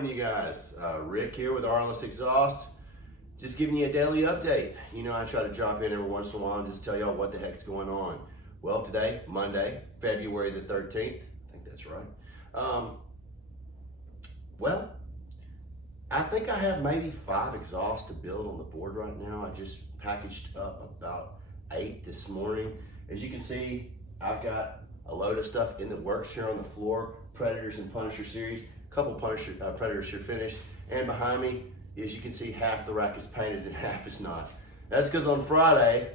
morning, you guys. Rick here with RLS Exhaust. Just giving you a daily update. You know, I try to drop in every once in a while and just tell y'all what the heck's going on. Well, today, Monday, February the 13th. I think that's right. Well, I think I have maybe 5 exhausts to build on the board right now. I just packaged up about 8 this morning. As you can see, I've got a load of stuff in the works here on the floor. Predators and Punisher series. A couple Predators here finished. And behind me, as you can see, half the rack is painted and half is not. That's because on Friday,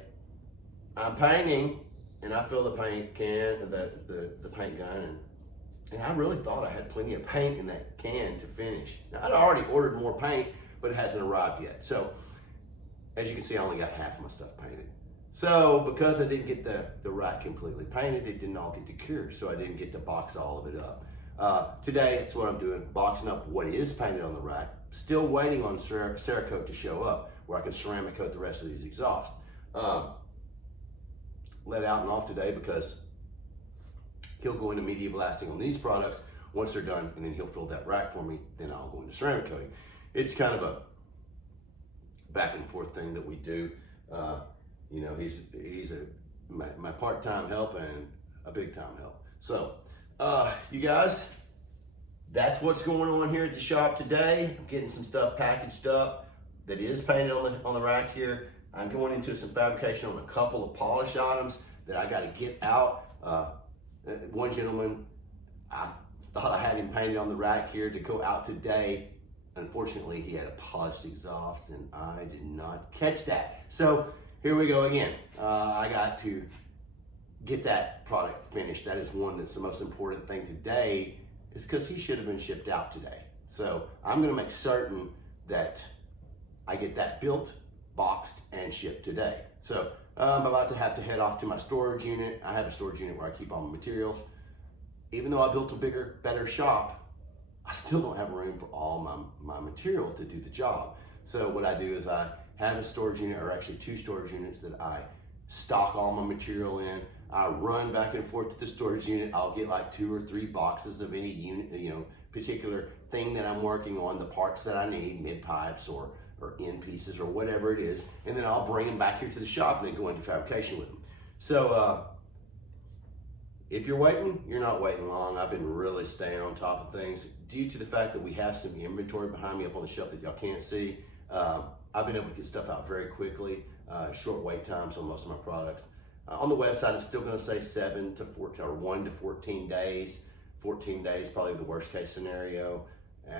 I'm painting and I fill the paint can, the paint gun, and I really thought I had plenty of paint in that can to finish. Now, I'd already ordered more paint, but it hasn't arrived yet. So, as you can see, I only got half of my stuff painted. So, because I didn't get the rack completely painted, it didn't all get to cure, so I didn't get to box all of it up. Today, that's what I'm doing, boxing up what is painted on the rack. Still waiting on Cerakote to show up, where I can ceramic coat the rest of these exhausts. Let out and off today because he'll go into media blasting on these products once they're done, and then he'll fill that rack for me, then I'll go into ceramic coating. It's kind of a back and forth thing that we do. You know, he's my part-time help and a big-time help. So, you guys, that's what's going on here at the shop today. I'm getting some stuff packaged up that is painted on the rack here. I'm going into some fabrication on a couple of polish items that I got to get out. One gentleman, I thought I had him painted on the rack here to go out today. Unfortunately, he had a polished exhaust and I did not catch that. So here we go again. I got to get that product finished. That is one that's the most important thing today, is because he should have been shipped out today. So I'm gonna make certain that I get that built, boxed, and shipped today. So I'm about to have to head off to my storage unit. I have a storage unit where I keep all my materials. Even though I built a bigger, better shop, I still don't have room for all my material to do the job. So what I do is I have a storage unit, or actually 2 storage units, that I stock all my material in. I run back and forth to the storage unit. I'll get like 2 or 3 boxes of any unit, particular thing that I'm working on, the parts that I need, mid pipes or end pieces or whatever it is, and then I'll bring them back here to the shop and then go into fabrication with them. So if you're waiting, you're not waiting long. I've been really staying on top of things due to the fact that we have some inventory behind me up on the shelf that y'all can't see. I've been able to get stuff out very quickly, short wait times on most of my products. On the website, it's still gonna say 7 to 14, or 1 to 14 days. 14 days, probably the worst case scenario.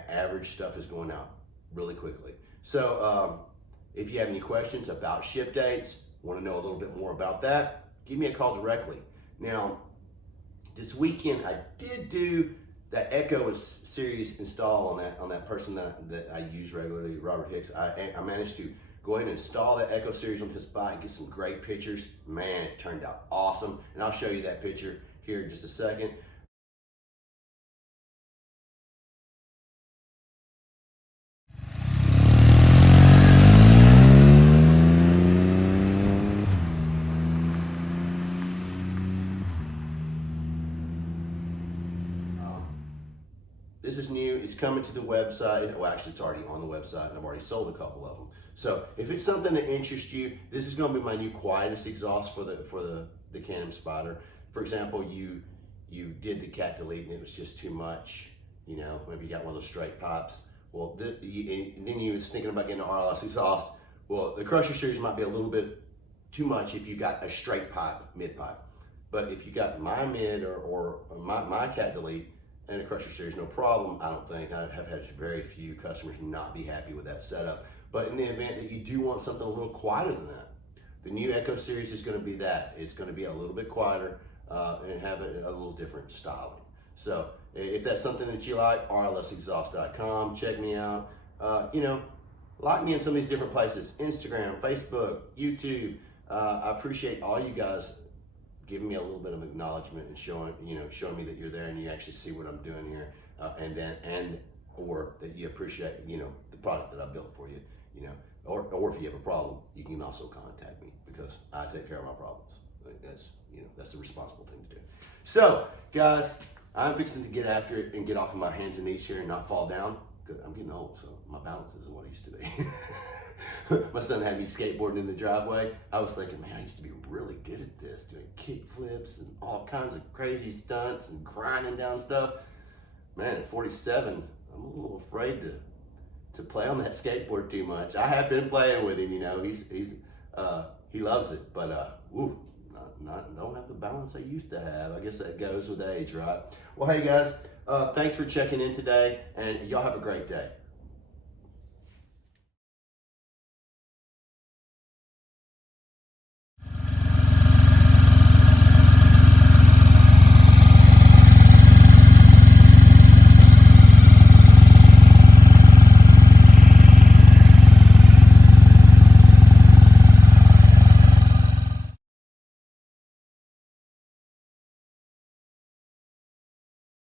Average stuff is going out really quickly. So if you have any questions about ship dates, want to know a little bit more about that, give me a call directly. Now, this weekend I did do that Echo series install on that person that I use regularly, Robert Hicks. I managed to go ahead and install that Echo series on his bike, get some great pictures. Man, it turned out awesome. And I'll show you that picture here in just a second. This is new, it's coming to the website. Well, actually it's already on the website and I've already sold a couple of them. So if it's something that interests you, this is gonna be my new quietest exhaust for the Can-Am Spyder. For example, you did the cat delete and it was just too much, maybe you got one of those straight pipes. Well, then you was thinking about getting an RLS exhaust. Well, the Crusher series might be a little bit too much if you got a straight pipe, mid pipe. But if you got my mid or my cat delete, and a Crusher series, no problem, I don't think. I have had very few customers not be happy with that setup. But in the event that you do want something a little quieter than that, the new Echo series is gonna be that. It's gonna be a little bit quieter and have a little different styling. So if that's something that you like, rlsexhaust.com, check me out. Like me in some of these different places, Instagram, Facebook, YouTube. I appreciate all you guys giving me a little bit of acknowledgement and showing me that you're there and you actually see what I'm doing here, or that you appreciate, the product that I built for you, or if you have a problem, you can also contact me because I take care of my problems. That's the responsible thing to do. So, guys, I'm fixing to get after it and get off of my hands and knees here and not fall down. good. I'm getting old, so my balance isn't what it used to be. My son had me skateboarding in the driveway. I was thinking, man, I used to be really good at this, doing kick flips and all kinds of crazy stunts and grinding down stuff. Man, at 47, I'm a little afraid to play on that skateboard too much. I have been playing with him, you know. He loves it, but don't have the balance I used to have. I guess that goes with age, right? Well, hey guys, thanks for checking in today, and y'all have a great day.